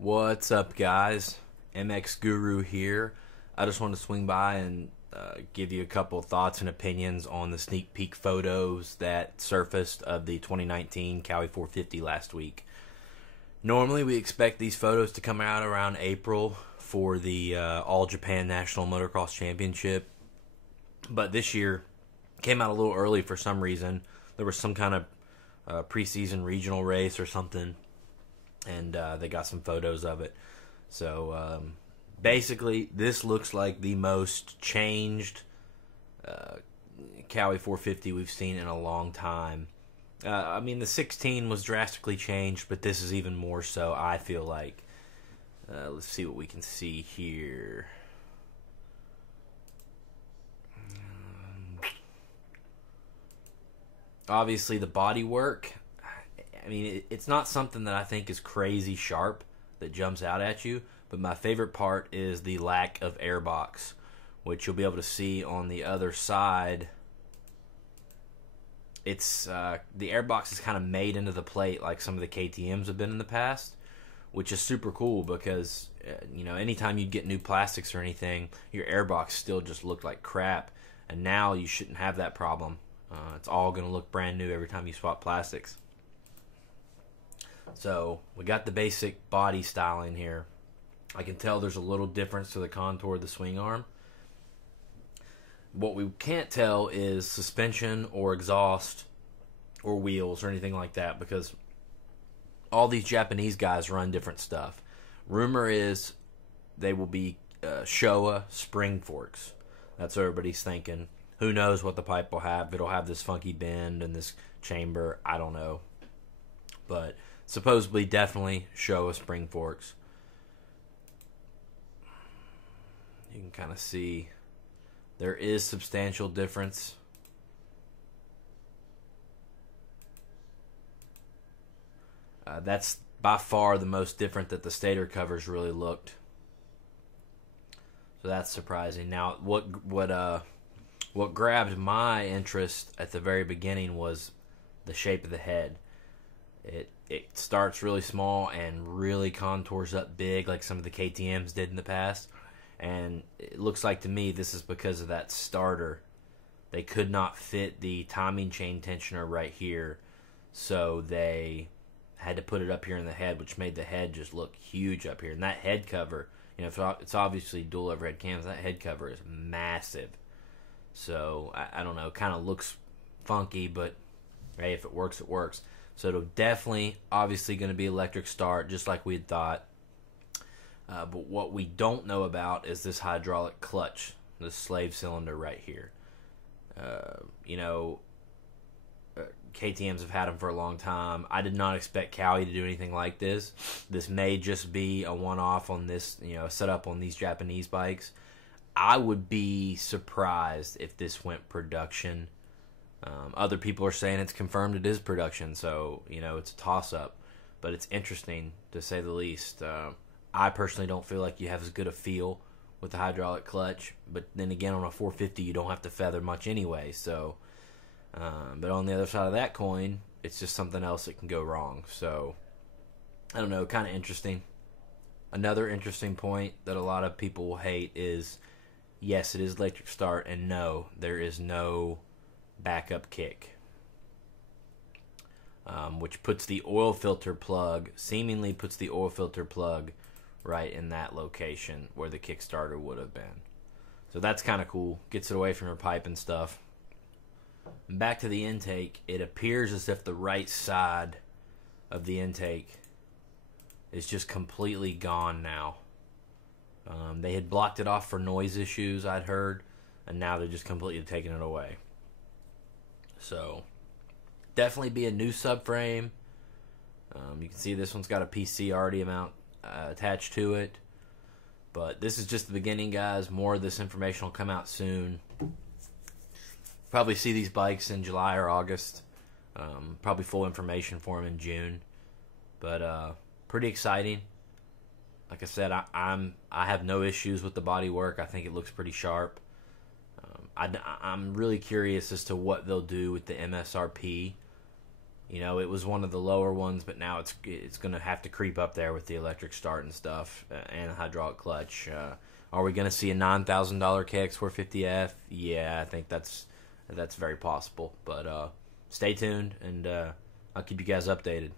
What's up, guys? MX Guru here. I just wanted to swing by and give you a couple thoughts and opinions on the sneak peek photos that surfaced of the 2019 KX450 last week. Normally, we expect these photos to come out around April for the All Japan National Motocross Championship, but this year came out a little early for some reason. There was some kind of preseason regional race or something, and they got some photos of it. So basically, this looks like the most changed KX450 we've seen in a long time. I mean, the 16 was drastically changed, but this is even more so, I feel like. Let's see what we can see here. Obviously, the body work, I mean, it's not something that I think is crazy sharp that jumps out at you, but my favorite part is the lack of airbox, which you'll be able to see on the other side. It's the airbox is kind of made into the plate like some of the KTMs have been in the past, which is super cool because anytime you get new plastics or anything, your airbox still just looked like crap, and now you shouldn't have that problem. It's all going to look brand new every time you swap plastics. So we got the basic body styling here. I can tell there's a little difference to the contour of the swing arm. What we can't tell is suspension or exhaust or wheels or anything like that, because all these Japanese guys run different stuff. Rumor is they will be Showa spring forks. That's what everybody's thinking. Who knows what the pipe will have? It'll have this funky bend and this chamber. I don't know. But supposedly, definitely Showa spring forks. You can kind of see there is substantial difference. That's by far the most different that the stator covers really looked. So that's surprising. Now, what grabbed my interest at the very beginning was the shape of the head. It starts really small and really contours up big like some of the KTMs did in the past. And it looks like to me this is because of that starter. They could not fit the timing chain tensioner right here, so they had to put it up here in the head, which made the head just look huge up here. And that head cover, it's obviously dual overhead cams. That head cover is massive. So I don't know, kind of looks funky, but hey, if it works, it works. So it'll definitely, obviously, going to be electric start, just like we had thought. But what we don't know about is this hydraulic clutch, this slave cylinder right here. KTMs have had them for a long time. I did not expect Cowie to do anything like this. This may just be a one-off on this, setup on these Japanese bikes. I would be surprised if this went production. Other people are saying it's confirmed it is production, so it's a toss-up. But it's interesting, to say the least. I personally don't feel like you have as good a feel with the hydraulic clutch, but then again, on a 450 you don't have to feather much anyway. So, but on the other side of that coin, it's just something else that can go wrong. So I don't know, kind of interesting. Another interesting point that a lot of people will hate is, yes, it is electric start, and no, there is no backup kick, which puts the oil filter plug, seemingly puts the oil filter plug right in that location where the Kickstarter would have been. So that's kind of cool. Gets it away from your pipe and stuff. And back to the intake, it appears as if the right side of the intake is just completely gone now. They had blocked it off for noise issues, I'd heard, and now they're just completely taking it away. So, definitely be a new subframe. You can see this one's got a PC already attached to it. But this is just the beginning, guys. More of this information will come out soon. Probably see these bikes in July or August. Probably full information for them in June. But pretty exciting. Like I said, I have no issues with the body work. I think it looks pretty sharp. I'm really curious as to what they'll do with the MSRP. You know, it was one of the lower ones, but now it's going to have to creep up there with the electric start and stuff, and a hydraulic clutch. Are we going to see a $9,000 KX450f? Yeah, I think that's very possible. But stay tuned, and I'll keep you guys updated.